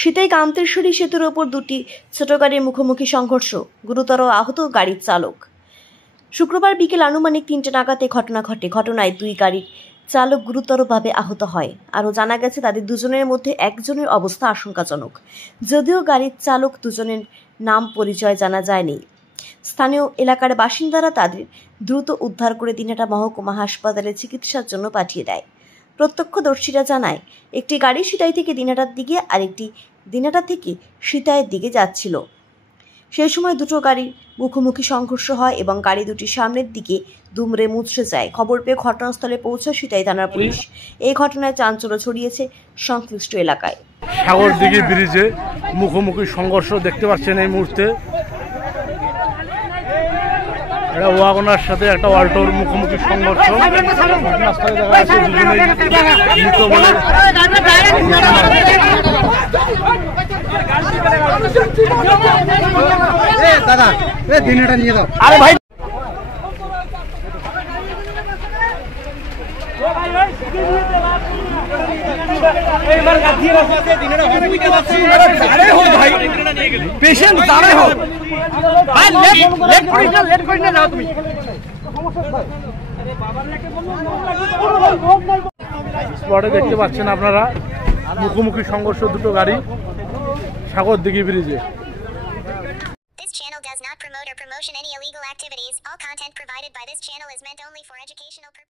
সিতাই কান্তেশ্বরী সেতুর ওপর দুটি ছোট গাড়ির মুখোমুখি সংঘর্ষ, গুরুতর আহত গাড়ির চালক। শুক্রবার বিকেল আনুমানিক ৩টে নাগাদ ঘটনা ঘটে। ঘটনায় দুই গাড়ির চালক গুরুতরভাবে আহত হয়। আরও জানা গেছে, তাদের দুজনের মধ্যে একজনের অবস্থা আশঙ্কাজনক। যদিও গাড়ির চালক দুজনের নাম পরিচয় জানা যায়নি। স্থানীয় এলাকার বাসিন্দারা তাদের দ্রুত উদ্ধার করে দিনহাটা মহকুমা হাসপাতালে চিকিৎসার জন্য পাঠিয়ে দেয়। প্রত্যক্ষদর্শীরা জানায়, একটি গাড়ি সিতাই থেকে দিনহাটার দিকে আর একটি দিনহাটা থেকে সিতাইয়ের দিকে যাচ্ছিল। সেই সময় দুটো গাড়ির মুখোমুখি সংঘর্ষ হয় এবং গাড়ি দুটি সামনের দিকে দুমড়ে মুচড়ে যায়। খবর পেয়ে ঘটনাস্থলে পৌঁছায় সিতাই থানার পুলিশ। এই ঘটনায় চাঞ্চল্য ছড়িয়েছে সংশ্লিষ্ট এলাকায়। সাগরদিঘি ব্রিজে মুখোমুখি সংঘর্ষ দেখতে পাচ্ছেন এই মুহূর্তে। একটা ওয়াগনার সাথে একটা অল্টোর মুখোমুখি সংঘর্ষ। ঘটনাস্থলে দেখা যাচ্ছে দুজনেই মৃত বলে। দাদা দিনটা নিয়ে দাও। আরে ভাই পেশেন্ট দাঁড়ায় হোক ভাই, লেট করিস না যাও তুমি। স্পটে দেখতে পাচ্ছেন আপনারা মুখোমুখি সংঘর্ষ দুটো গাড়ি সাগরদিঘি ব্রিজে। This channel does not promote or promotion any illegal activities. All content provided by this channel is meant only for educational purposes.